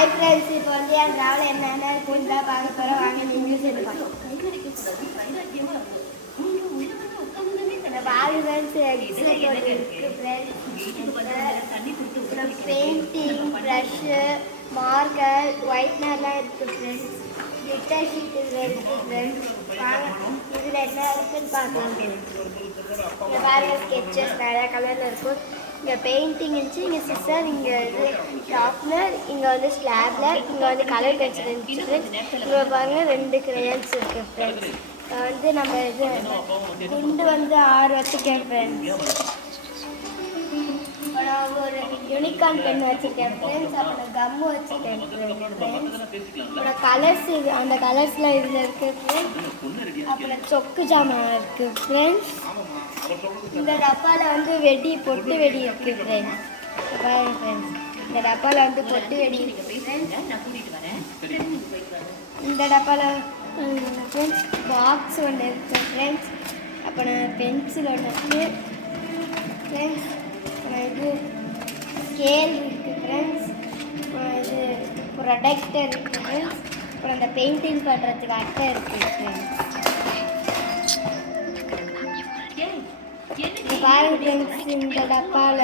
Hi friends, இப்போ வந்து என் travel என்னென்ன இருக்குன்னு தான் பார்க்க போகிறோம். வாங்க நீங்களும் சேர்ந்து பார்க்கலாம். இந்த பால் ஃப்ரெண்ட்ஸ் எக்ஸைட் இருக்குது ஃப்ரெண்ட்ஸ். பெயிண்டிங் ப்ரஷ்ஷு மார்க்கர் ஒயிட்னர்லாம் இருக்குது ஃப்ரெண்ட்ஸ். கிளிட்டர் ஷீட் இதில் இருக்குது ஃப்ரெண்ட்ஸ். வாங்க இதில் என்ன இருக்குன்னு பார்க்கலாம் ஃப்ரெண்ட்ஸ். இந்த பாருங்க ஸ்கெட்சஸ் நிறையா கலரில் இருக்கும். இங்கே பெயிண்டிங் இருந்துச்சு, இங்கே சிசர், இங்கே இது ஷார்ப்னர், இங்கே வந்து ஸ்லாப்னர், இங்கே வந்து கலர் பென்சில் இருந்துச்சு ஃப்ரெண்ட்ஸ். இங்கே பாருங்கள் 2 கிரேயன்ஸ் இருக்குது ஃப்ரெண்ட்ஸ். வந்து நம்ம இது குண்டு வந்து 6 வச்சுருக்கேன் ஃப்ரெண்ட்ஸ். நான் ஒரு யூனிகார்ன் பென் வச்சுருக்கேன் ஃப்ரெண்ட்ஸ். அப்புறம் கம்மு வச்சுருக்கேன் ஃப்ரெண்ட்ஸ். அப்புறம் கலர்ஸ் இது அந்த கலர்ஸில் இதில் இருக்குது ஃப்ரெண்ட்ஸ். அப்புறம் சொக்கு ஜாமான் இருக்குது ஃப்ரெண்ட்ஸ். இந்த டப்பாவில் வந்து பொட்டு வெடி இருக்குது ஃப்ரெண்ட்ஸ். பாருங்க ஃப்ரெண்ட்ஸ், இந்த டப்பாவில் வந்து பொட்டு வெடி இருக்குது ஃப்ரெண்ட்ஸ். இந்த டப்பாவில் ஃப்ரெண்ட்ஸ் பாக்ஸ் ஒன்று இருக்குது ஃப்ரெண்ட்ஸ். அப்புறம் பென்சில் ஒன்று இருக்குது ஃப்ரெண்ட்ஸ். அப்புறம் இது ஸ்கேல் இருக்குது ஃப்ரெண்ட்ஸ். இது ப்ரொடக்டர் இருக்குது ஃப்ரெண்ட்ஸ். அப்புறம் இந்த பெயிண்டிங் பண்ணுறதுக்கு அட்டை இருக்குது ஃப்ரெண்ட்ஸ். பாருங்க ஃப்ரெண்ட்ஸ், இந்த டப்பாவில்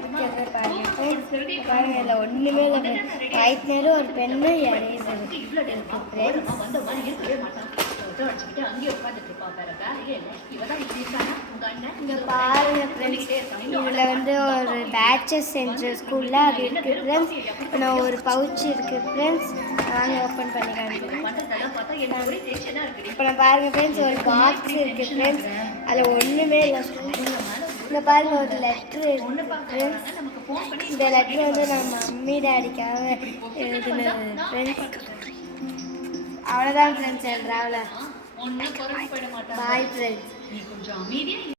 இருக்கிறது பாருங்க ஃப்ரெண்ட்ஸ். பாருங்க இதில் ஒன்றுமே இல்லை. ஒயிட்னரும் ஒரு பென்னு எரேசர் இருக்குது ஃப்ரெண்ட்ஸ். இங்கே பாருங்க ஃப்ரெண்ட்ஸ், இதில் வந்து ஒரு பேட்சஸ் செஞ்ச ஸ்கூலில் அது இருக்குது ஃப்ரெண்ட்ஸ். நான் ஒரு பவுச் இருக்குது ஃப்ரெண்ட்ஸ். நாங்கள் ஓப்பன் பண்ணி காமிக்கிறேன். இப்போ நான் பாருங்கள் ஃப்ரெண்ட்ஸ், ஒரு பாக்ஸ் இருக்குது ஃப்ரெண்ட்ஸ். அதில் ஒன்றுமே இல்லை ஃப்ரெண்ட்ஸ். இங்கே பாருங்க ஒரு லெட்ரு இருக்குது ஃப்ரெண்ட்ஸ். இந்த லெட்ரு வந்து நம்ம மம்மி டேடிக்காக எழுதுனது ஃப்ரெண்ட்ஸ். அவ்வளோதான் ஃப்ரெண்ட்ஸ் என் ட்ராவலர். Bye friends.